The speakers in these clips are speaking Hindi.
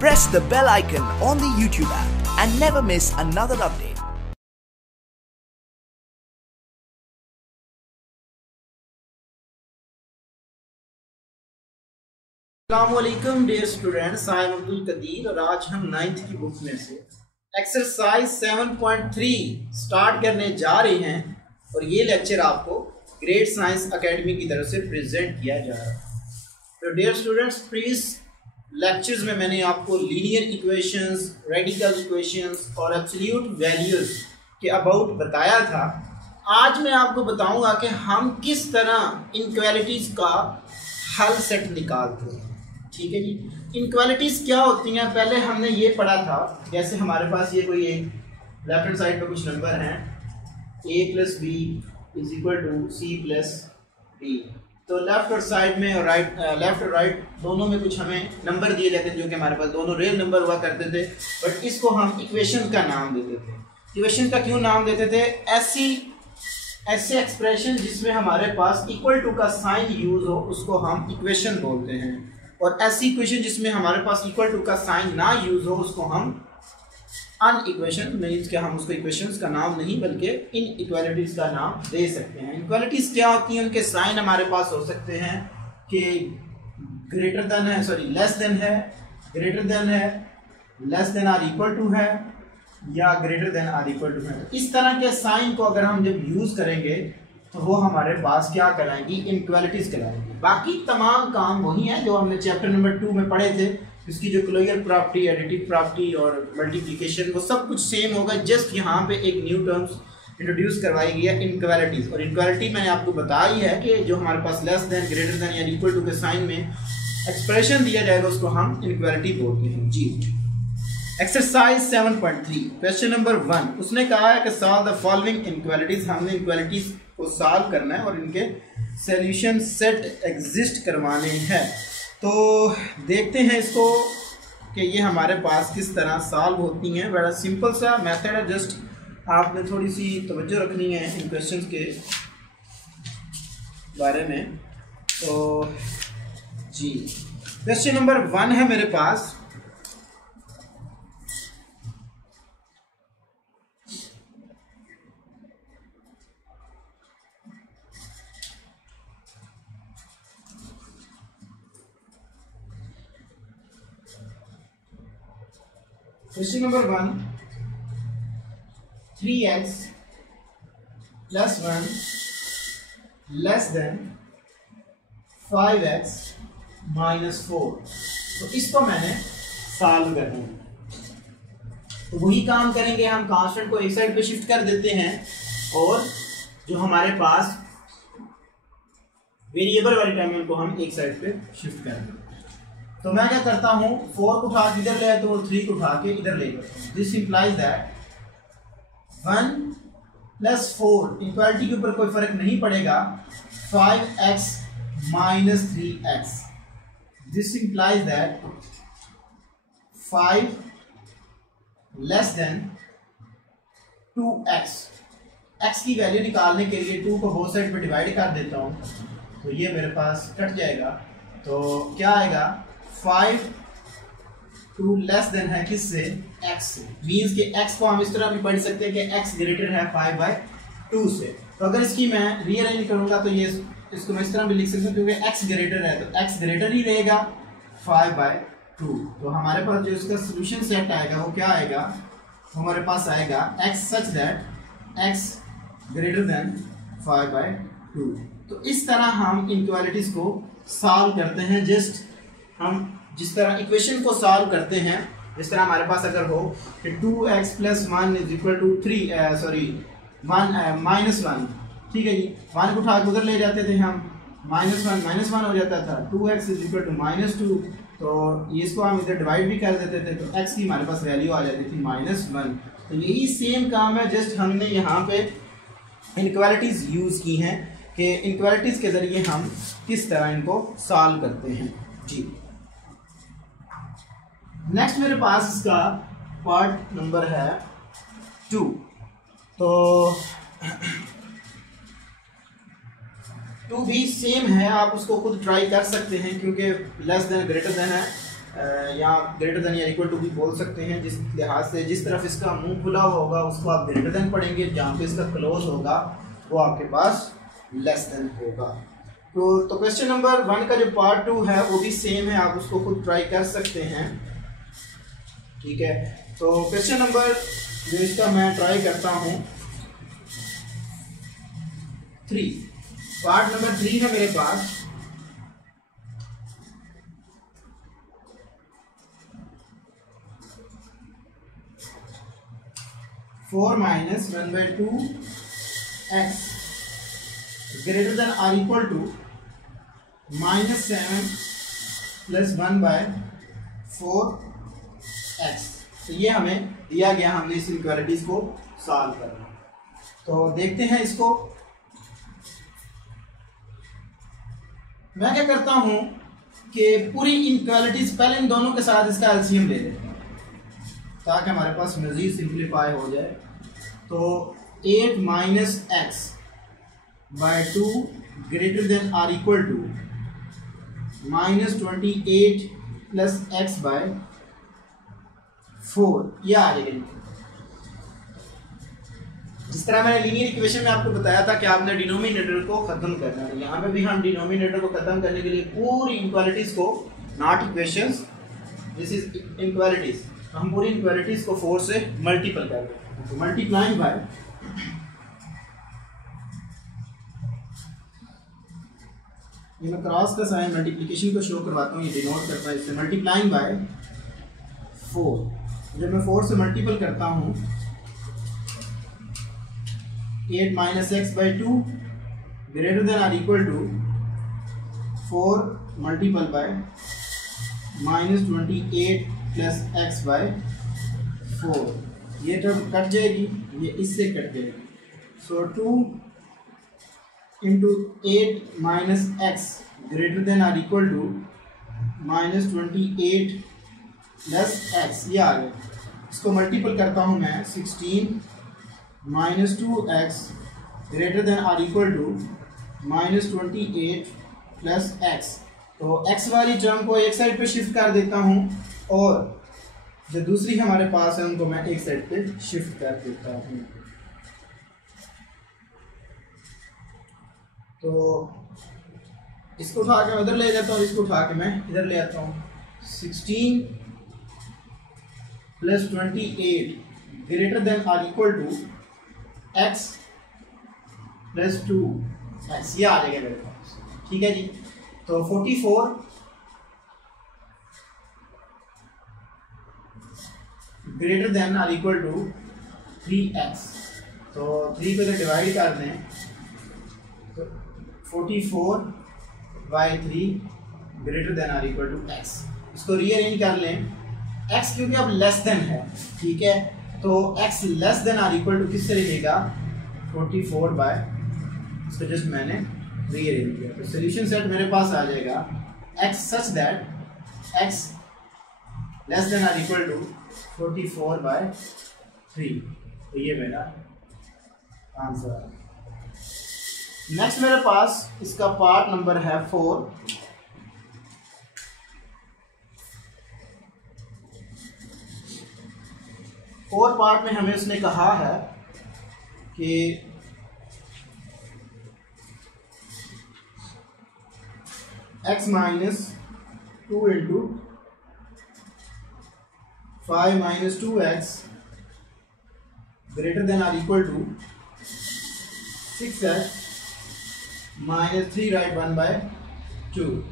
Press the bell icon on the YouTube app and never miss another update. अस्सलामुअलैकुम dear students, I am Abdul Qadir और आज हम 9th की बुक में से एक्सरसाइज 7.3 स्टार्ट करने जा रहे हैं और ये लेक्चर आपको ग्रेट साइंस एकेडमी की तरफ से प्रेजेंट किया जा रहा है। तो डियर स्टूडेंट्स, प्लीज लेक्चर्स में मैंने आपको लीनियर इक्वेशंस, रेडिकल इक्वेशंस और एब्सोल्यूट वैल्यूज के अबाउट बताया था। आज मैं आपको बताऊंगा कि हम किस तरह इनक्वालिटीज का हल सेट निकालते हैं। ठीक है जी, इनक्वालिटीज क्या होती हैं पहले हमने ये पढ़ा था। जैसे हमारे पास ये कोई एक लेफ्ट हैंड साइड पे कुछ नंबर हैं, a + b = c + d। तो लेफ्ट और साइड में और लेफ्ट और राइट दोनों में कुछ हमें नंबर दिए जाते थे जो कि हमारे पास दोनों रियल नंबर हुआ करते थे, बट इसको हम इक्वेशन का नाम देते थे। इक्वेशन का क्यों नाम देते थे? ऐसे एक्सप्रेशन जिसमें हमारे पास इक्वल टू का साइन यूज हो उसको हम इक्वेशन बोलते हैं, और ऐसी इक्वेशन जिसमें हमारे पास इक्वल टू का साइन ना यूज हो उसको हम अनइक्वेशन, मीन्स कि हम उसको इक्वेशंस का नाम नहीं बल्कि इन इक्वालिटीज का नाम दे सकते हैं। इक्वालिटीज क्या होती हैं? उनके साइन हमारे पास हो सकते हैं कि ग्रेटर देन है, सॉरी लेस देन है, ग्रेटर देन है, less than or equal to है, या greater than or equal to है। इस तरह के साइन को अगर हम जब यूज करेंगे तो वो हमारे पास क्या कराएंगी? इनक्वालिटीज कराएंगी। बाकी तमाम काम वही है जो हमने चैप्टर नंबर 2 में पढ़े थे। इसकी जो क्लोजर प्रॉपर्टी, एडिटिव प्रॉपर्टी और मल्टीप्लिकेशन वो सब कुछ सेम होगा। जस्ट यहाँ पे एक न्यू टर्म्स इंट्रोड्यूस करवाई गई है, इनक्वालिटीज। और इनक्वालिटी मैंने आपको बताई है कि जो हमारे पास लेस देन, ग्रेटर देन या इक्वल टू के साइन में एक्सप्रेशन दिया जाएगा उसको हम इनक्वालिटी बोलते हैं जी। एक्सरसाइज 7.3 क्वेश्चन नंबर 1 उसने कहा है कि सॉल्व द फॉलोइंग इनक्वालिटीज। हमने इनक्वालिटीज को सॉल्व करना है और इनके सॉल्यूशन सेट एग्जिस्ट करवाने हैं। तो देखते हैं इसको कि ये हमारे पास किस तरह सॉल्व होती हैं। बड़ा सिंपल सा मेथड है, जस्ट आपने थोड़ी सी तवज्जो रखनी है इन क्वेश्चंस के बारे में। तो जी क्वेश्चन नंबर 1 है मेरे पास। Question number 1, 3x + 1 < 5x - 4। तो इसको मैंने सॉल्व करना है। तो वही काम करेंगे, हम कांस्टेंट को एक साइड पे शिफ्ट कर देते हैं और जो हमारे पास वेरिएबल वाली टर्म है उनको हम एक साइड पे शिफ्ट कर देते हैं। तो मैं क्या करता हूँ, 4 को उठा के इधर ले तो 3 को उठा के इधर ले करता हूँ। दिस इंप्लाइज दैट 1 + 4 इक्वालिटी के ऊपर कोई फर्क नहीं पड़ेगा, 5x - 3x। This implies that 5 < 2x। x की वैल्यू निकालने के लिए 2 को बोथ साइड पे डिवाइड कर देता हूँ तो ये मेरे पास कट जाएगा। तो क्या आएगा? 5 2 लेस देन है किससे? x से। मीन्स कि x को हम इस तरह भी पढ़ सकते हैं कि x ग्रेटर है 5/2 से। तो अगर इसकी मैं रीअरेंज करूंगा तो ये इसको मैं इस तरह भी लिख सकता हूँ क्योंकि x ग्रेटर है तो x ग्रेटर ही रहेगा 5/2। तो हमारे पास जो इसका सोल्यूशन सेट आएगा वो क्या आएगा? हमारे पास आएगा x such that x greater then 5/2। तो इस तरह हम इनक्वालिटीज को सॉल्व करते हैं। जस्ट हम जिस तरह इक्वेशन को सॉल्व करते हैं, जिस तरह हमारे पास अगर हो कि 2x + 1 = 3 -1, ठीक है जी, 1 को उठा के उधर ले जाते थे हम, -1 हो जाता था, 2x = -2। तो इसको हम इधर डिवाइड भी कर देते थे तो x की हमारे पास वैल्यू आ जाती थी -1। तो यही सेम काम है, जस्ट हमने यहाँ पे इनक्वालिटीज यूज की हैं कि इनक्वालिटीज के जरिए हम किस तरह इनको सॉल्व करते हैं जी। नेक्स्ट मेरे पास इसका पार्ट नंबर है 2। तो 2 भी सेम है, आप उसको खुद ट्राई कर सकते हैं क्योंकि लेस देन ग्रेटर देन है या ग्रेटर देन या इक्वल टू भी बोल सकते हैं। जिस लिहाज से जिस तरफ इसका मुंह खुला होगा उसको आप ग्रेटर देन पढ़ेंगे, जहाँ पे इसका क्लोज होगा वो आपके पास लेस देन होगा। तो क्वेश्चन नंबर 1 का जो पार्ट 2 है वो भी सेम है, आप उसको खुद ट्राई कर सकते हैं, ठीक है। तो क्वेश्चन नंबर जो इसका मैं ट्राई करता हूँ 3, पार्ट नंबर 3 है मेरे पास। Four minus 1/2 x greater than or equal to -7 + 1/4 x। तो ये हमें दिया गया, हमने इस इनइक्वालिटीज को सॉल्व करना। तो देखते हैं इसको। मैं क्या करता हूं कि पूरी इनइक्वालिटीज पहले इन दोनों के साथ इसका एलसीएम ले लेते हैं ताकि हमारे पास मजीद सिंप्लीफाई हो जाए। तो 8 - x/2 greater than or equal to -28 + x/4 ये आ जाएगा। जिस तरह मैंने लीनियर इक्वेशन में आपको बताया था कि आपने डिनोमिनेटर को खत्म करना है, यहाँ पे भी हम डिनोमिनेटर को खत्म करने के लिए पूरी इनइक्वालिटीज को, not equations, this is inequalities, हम पूरी इनइक्वालिटीज को 4 से मल्टीपल कर रहे हैं। तो मल्टीप्लाइंग बाय ये मैं क्रॉस का साइन मल्टीप्लिकेशन को शो करवाता हूँ, ये डिनोट करता है इससे। मल्टीप्लाइंग बाय 4, जब मैं 4 से मल्टीपल करता हूँ 8 - x/2 greater than or equal to 4 multiple by -28 + x/4, ये टर्म कट जाएगी, ये इससे कट जाएगी। So 2 × 8 - x greater than or equal to -28 + x, ये आ गया। इसको मल्टीपल करता हूँ मैं 16 - 2x greater than or equal to -28 + x। तो x वाली टर्म को एक साइड पे शिफ्ट कर देता हूँ और जो दूसरी हमारे पास है उनको मैं एक साइड पे शिफ्ट कर देता हूँ। तो इसको उठा के मैं उधर ले जाता हूँ, इसको उठा के मैं इधर ले आता हूँ। 16 + 28 greater than or equal to x + 2x, ये आ जाएगा मेरे पास, ठीक है जी। तो 44 greater than or equal to 3x। तो 3 को इधर डिवाइड कर दें तो 44/3 greater than or equal to x। इसको रीअरेंज कर लें, x क्योंकि अब लेस देन है, ठीक है, तो x less than or equal to किससे लिखेगा 44 इसको जस्ट मैंने रीअरेंज किया। तो सोल्यूशन सेट मेरे पास आ जाएगा x such that x less than or equal to 44/3। तो ये मेरा आंसर है। नेक्स्ट मेरे पास इसका पार्ट नंबर है 4। फोर पार्ट में हमें उसने कहा है कि x - 2 × 5 - 2x greater than or equal to 6x - 3 right 1/2।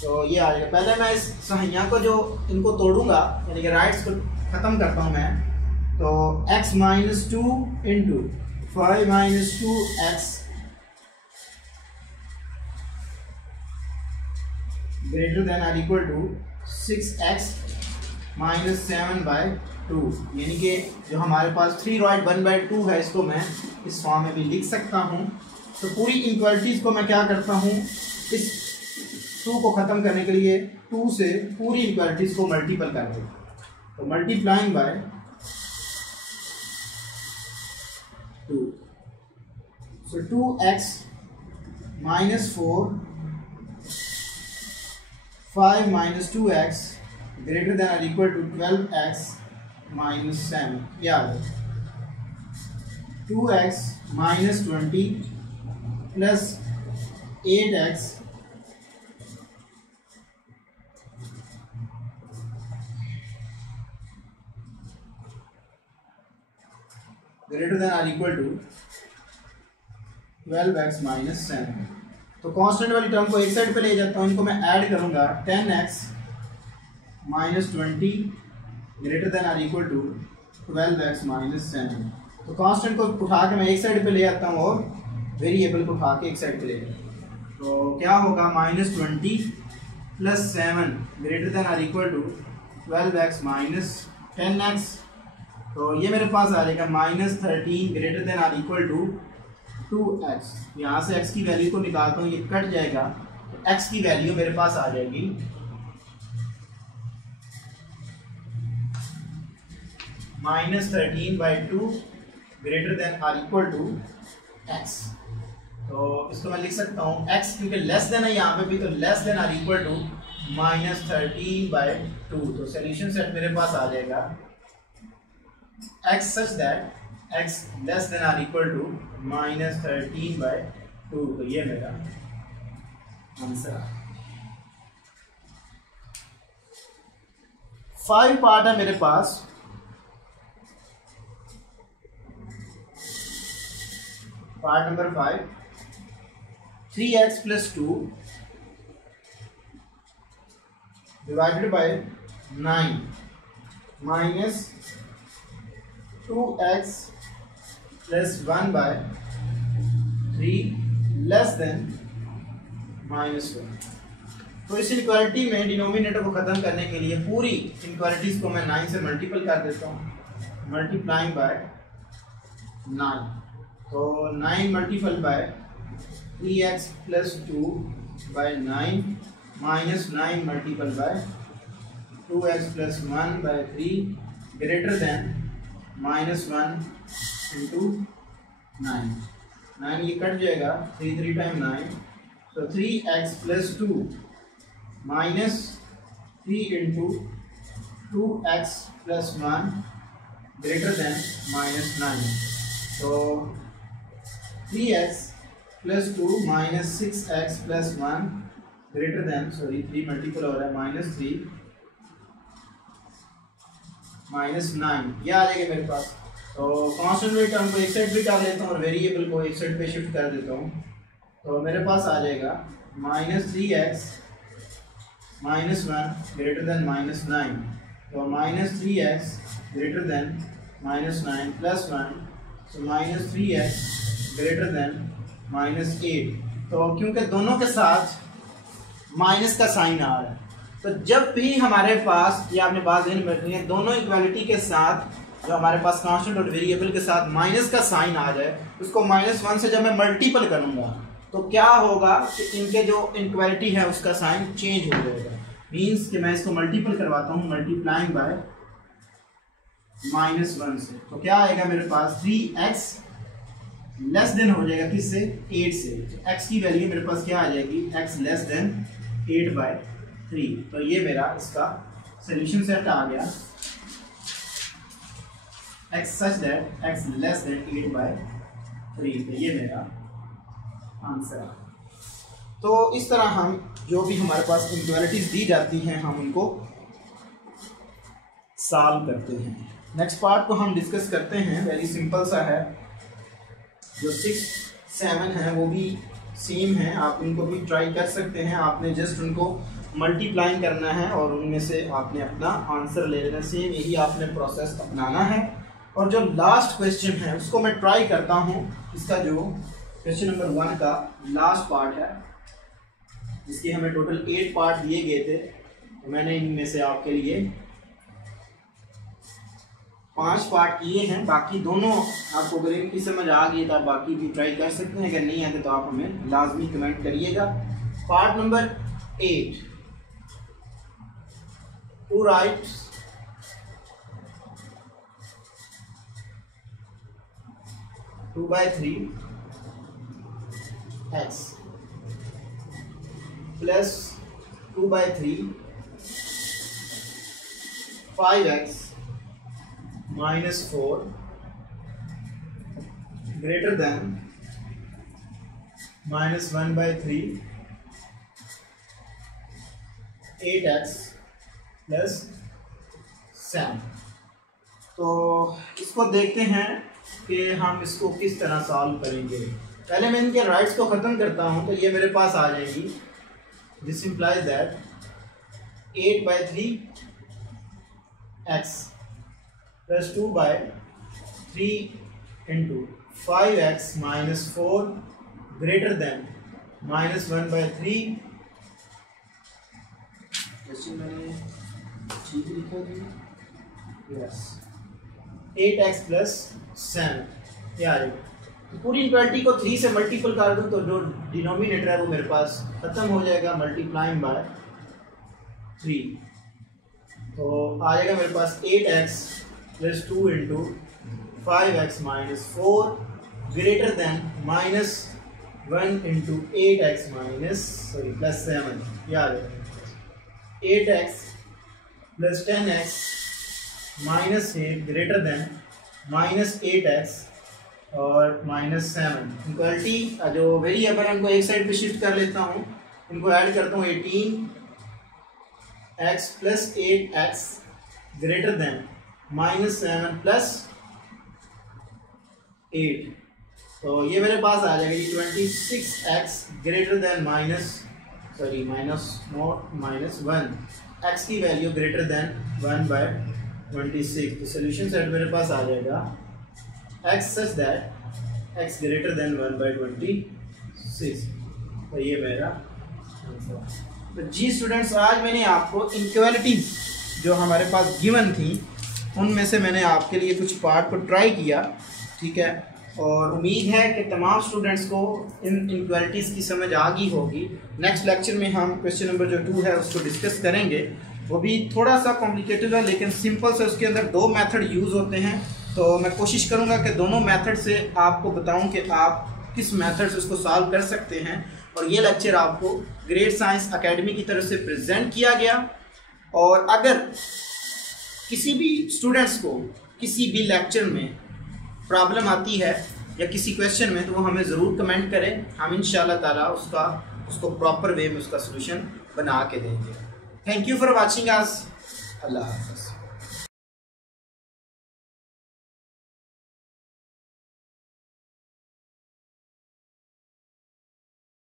तो ये आ जाएगा। पहले मैं इस सहिया को जो इनको तोड़ूंगा, यानी कि राइट्स को खत्म करता हूं मैं। तो x - 2 × 5 - 2x greater than or equal to 6x - 7/2, यानी कि जो हमारे पास 3 राइट 1/2 है, इसको मैं इस फॉर्म में भी लिख सकता हूँ। तो पूरी इनइक्वालिटीज को मैं क्या करता हूँ, इस 2 को ख़त्म करने के लिए 2 से पूरी इनइक्वालिटीज को मल्टीपल कर देता हूँ। तो multiplying by 2, so 2x - 4 5 - 2x greater than और इक्वल टू 12x माइनस 7, क्या आ गया 2x minus 20 plus 8x greater than और इक्वल टू 12x माइनस 7। तो कांस्टेंट वाली टर्म को एक साइड पे ले जाता हूँ, इनको मैं ऐड करूंगा 10x माइनस 20 ग्रेटर देन और इक्वल टू 12x माइनस 7। तो कांस्टेंट को उठा के मैं एक साइड पे ले आता हूँ और वेरिएबल को उठा के एक साइड पे ले जाता हूँ। तो क्या होगा माइनस 20 प्लस 7 ग्रेटर देन और equal to 12x minus 10x। तो ये मेरे पास आ जाएगा माइनस 13 ग्रेटर देन और इक्वल टू 2x। यहाँ से x की वैल्यू को निकालता हूँ, ये कट जाएगा, तो x की वैल्यू मेरे पास आ जाएगी माइनस 13/2 ग्रेटर देन और इक्वल टू x। तो इसको मैं लिख सकता हूँ x क्योंकि लेस देन है यहाँ पे भी, तो लेस देन और इक्वल टू माइनस 13/2। तो सोल्यूशन सेट मेरे पास आ जाएगा x such that x less than or equal to minus 13/2। तो ये मेरा आंसर है। 5 पार्ट है मेरे पास। Part number 5, 3x plus 2 divided by 9 minus 2x plus 1/3 less than -1। तो इस इनक्वालिटी में डिनोमिनेटर को खत्म करने के लिए पूरी इनक्वालिटीज को मैं 9 से मल्टीपल कर देता हूँ, मल्टीप्लाइंग बाय 9। तो 9 multiple bye 3x plus 2 by 9 minus 9 multiple bye 2x plus 1/3 greater than -1 into 9। 9 ये कट जाएगा, 3 3 टाइम 9, तो 3x plus 2 minus 3 into 2x plus 1 greater than -9। तो 3x plus 2 minus 6x plus 1 greater than, 3 multiple हो रहा है -3 -9, ये आ जाएगा मेरे पास। तो कांस्टेंट वाली टर्म को एक साइड पे कर लेता हूँ और वेरिएबल को एक साइड पे शिफ्ट कर देता हूँ। तो मेरे पास आ जाएगा -3x -1 ग्रेटर देन -9। तो -3x ग्रेटर देन -9 प्लस 1, तो -3x ग्रेटर देन -8। तो क्योंकि दोनों के साथ माइनस का साइन आ रहा है, तो जब भी हमारे पास, ये आपने बात ध्यान में रखनी है, दोनों इक्वालिटी के साथ जो हमारे पास कांस्टेंट और वेरिएबल के साथ माइनस का साइन आ जाए, उसको -1 से जब मैं मल्टीपल करूंगा तो क्या होगा कि इनके जो इनक्वालिटी है उसका साइन चेंज हो जाएगा। मीन्स कि मैं इसको मल्टीपल करवाता हूँ, मल्टीप्लाइंग बाय -1 से। तो क्या आएगा मेरे पास 3x लेस देन हो जाएगा किससे, 8 से। तो x की वैल्यू मेरे पास क्या आ जाएगी, x लेस देन 8/3। तो ये मेरा इसका सोल्यूशन सेट आ गया, x such that x less than 8/3। तो ये मेरा आंसर है। तो इस तरह हम जो भी हमारे पास इनक्वालिटीज दी जाती हैं हम उनको सॉल्व करते हैं। नेक्स्ट पार्ट को हम डिस्कस करते हैं, वेरी सिंपल सा है। जो 6 7 है वो भी सेम है, आप इनको भी ट्राई कर सकते हैं। आपने जस्ट उनको मल्टीप्लाइंग करना है और उनमें से आपने अपना आंसर ले लेना। सेम यही आपने प्रोसेस अपनाना है। और जो लास्ट क्वेश्चन है उसको मैं ट्राई करता हूँ। इसका जो क्वेश्चन नंबर 1 का लास्ट पार्ट है, इसके हमें टोटल 8 पार्ट दिए गए थे, तो मैंने इनमें से आपके लिए 5 पार्ट किए हैं। बाकी दोनों आपको अगर इनकी समझ आ गई तो आप बाकी भी ट्राई कर सकते हैं, अगर नहीं आते तो आप हमें लाजमी कमेंट करिएगा। Part number 8, to write 2/3 x plus 2/3 5x minus 4 greater than minus 1 by 3 8x plus 7। तो इसको देखते हैं कि हम इसको किस तरह सॉल्व करेंगे। पहले मैं इनके राइट्स को ख़त्म करता हूँ तो ये मेरे पास आ जाएगी। This implies that 8 by 3 x plus 2 by 3 into 5x minus 4 greater than minus 1 by 3। जैसे मैंने ठीक लिखा था, यस 8x plus 7 ये आ जाएगा। पूरी इक्वालिटी को 3 से मल्टीपल कर दूँ तो जो डिनोमिनेटर है वो मेरे पास खत्म हो जाएगा, मल्टीप्लाइंग बाय 3। तो आ जाएगा मेरे पास 8x plus 2 into 5x minus 4 greater than minus 1 into 8x minus plus 7 ये आ जाएगा। 8x plus 10x minus 8 greater than minus 8x और minus 7। इक्वालिटी जो वेरिएबल है उनको एक साइड पे शिफ्ट कर लेता हूँ, इनको ऐड करता हूँ। 18x plus 8x greater than minus 7 plus 8। तो ये मेरे पास आ जाएगा 26x greater than minus 1 x की वैल्यू greater than 1 by 26। तो सोल्यूशन सेट मेरे पास आ जाएगा x such that x greater than 1 by 26। तो ये मेरा। तो जी स्टूडेंट्स, आज मैंने आपको इनइक्वालिटीज जो हमारे पास गिवन थी उनमें से मैंने आपके लिए कुछ पार्ट को ट्राई किया, ठीक है। और उम्मीद है कि तमाम स्टूडेंट्स को इन इनइक्वालिटीज़ की समझ आ गई होगी। नेक्स्ट लेक्चर में हम क्वेश्चन नंबर जो 2 है उसको डिस्कस करेंगे। वो भी थोड़ा सा कॉम्प्लिकेटेड है लेकिन सिंपल से, उसके अंदर 2 मेथड यूज़ होते हैं। तो मैं कोशिश करूँगा कि दोनों मेथड से आपको बताऊँ कि आप किस मेथड से उसको सॉल्व कर सकते हैं। और ये लेक्चर आपको ग्रेट साइंस एकेडमी की तरफ से प्रेजेंट किया गया। और अगर किसी भी स्टूडेंट्स को किसी भी लेक्चर में प्रॉब्लम आती है या किसी क्वेश्चन में, तो वो हमें ज़रूर कमेंट करें। हम इंशाल्लाह ताला उसको प्रॉपर वे में उसका सलूशन बना के देंगे। Thank you for watching us. अल्लाह हाफ़िज़।